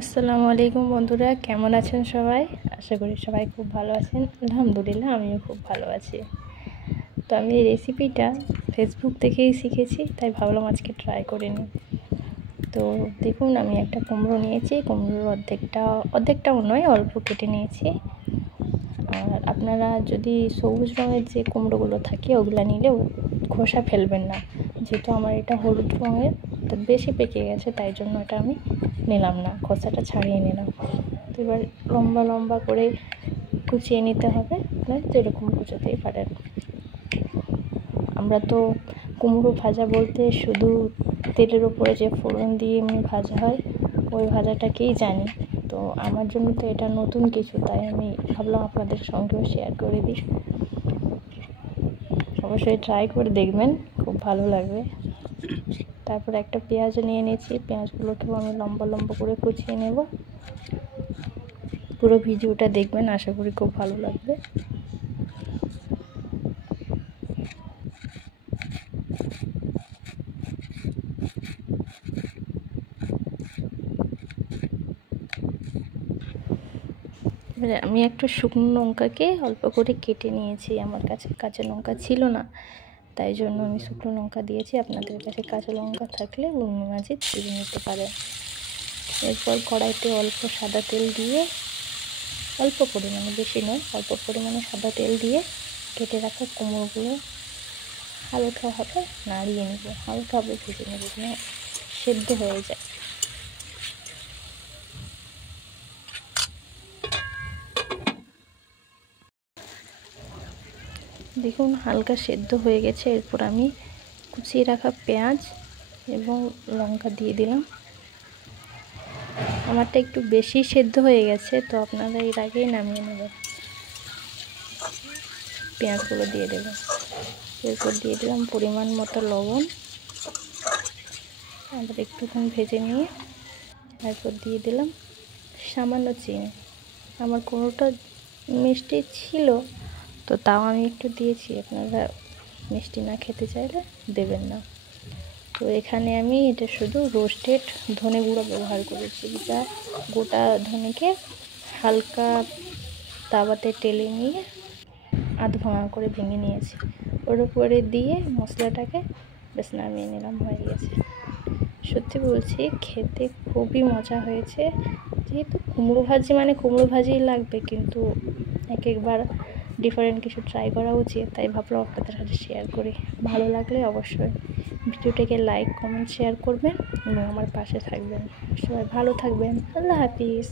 আসসালামু আলাইকুম বন্ধুরা, কেমন আছেন সবাই? আশা করি সবাই খুব ভালো আছেন। আলহামদুলিল্লাহ, আমিও খুব ভালো আছি। তো আমি এই রেসিপিটা ফেসবুক থেকেই শিখেছি, তাই ভাবলাম আজকে ট্রাই করে নিই। তো দেখুন, আমি একটা কুমড়ো নিয়েছি। কুমড়োর অর্ধেকটাও নয়, অল্প কেটে নিয়েছি। আর আপনারা যদি সবুজ রঙের যে কুমড়োগুলো থাকে ওগুলো নিলেও খোসা ফেলবেন না, যেহেতু আমার এটা হলুদ রঙের, তো বেশি পেকে গেছে, তাই জন্য এটা আমি নিলাম না, খোসাটা ছাড়িয়ে নিলাম। তো এবার লম্বা লম্বা করে কুচিয়ে নিতে হবে, যেরকম কুচোতেই পারেন। আমরা তো কুমড়ো ভাজা বলতে শুধু তেলের ওপরে যে ফোড়ন দিয়ে এমনি ভাজা হয় ওই ভাজাটাকেই জানি। তো আমার জন্য তো এটা নতুন কিছু, তাই আমি ভাবলাম আপনাদের সঙ্গেও শেয়ার করে দিই। অবশ্যই ট্রাই করে দেখবেন, খুব ভালো লাগবে। তারপর একটা পেঁয়াজ নিয়ে নিয়েছি, পেঁয়াজগুলোকেও আমি লম্বা লম্বা করে কুচিয়ে নেব। পুরো ভিডিওটা দেখবেন, আশা করি খুব ভালো লাগবে। আমি একটা শুকনো লঙ্কাকে অল্প করে কেটে নিয়েছি, আমার কাছে কাঁচা লঙ্কা ছিল না, তাই জন্য আমি শুকনো লঙ্কা দিয়েছি। আপনাদের কাছে কাঁচা লঙ্কা থাকলে লুমড়ি মাঝে চিড়ে নিতে পারেন। এরপর কড়াইতে অল্প সাদা তেল দিয়ে, অল্প পরিমাণে, বেশি নয়, অল্প পরিমাণে সাদা তেল দিয়ে কেটে রাখা কুমড়োগুলো হালকাভাবে নাড়িয়ে নেব, হালকাভাবে ভেজে নেব যেন সেদ্ধ হয়ে যায়। দেখুন হালকা সেদ্ধ হয়ে গেছে। এরপর আমি কুচিয়ে রাখা পেঁয়াজ এবং লঙ্কা দিয়ে দিলাম। আমারটা একটু বেশি সেদ্ধ হয়ে গেছে, তো আপনারা এর আগেই নামিয়ে নেবেন। পেঁয়াজগুলো দিয়ে দেবেন। এরপর দিয়ে দিলাম পরিমাণ মতো লবণ, আবার একটুখানি ভেজে নিয়ে তারপর দিয়ে দিলাম সামান্য চিনি। আমার কোনোটা মিষ্টি ছিল, তো তাও আমি একটু দিয়েছি, আপনারা মিষ্টি না খেতে চাইলে দেবেন না। তো এখানে আমি এটা শুধু রোস্টেড ধনে গুঁড়ো ব্যবহার করেছি, যা গোটা ধনেকে হালকা তাওয়াতে টেলে নিয়ে আধ ভাঙা করে ভেঙে নিয়েছি, ওর উপরে দিয়ে মশলাটাকে বেশ নামিয়ে নিলাম, হয়ে গেছে। সত্যি বলছি, খেতে খুবই মজা হয়েছে। যেহেতু কুমড়ো ভাজি মানে কুমড়ো ভাজিই লাগবে, কিন্তু একবার ডিফারেন্ট কিছু ট্রাই করা উচিত, তাই ভাবলাম আপনাদের সাথে শেয়ার করি। ভালো লাগলে অবশ্যই ভিডিওটাকে লাইক, কমেন্ট, শেয়ার করবেন এবং আমার পাশে থাকবেন। সবাই ভালো থাকবেন। আল্লাহ হাফিজ।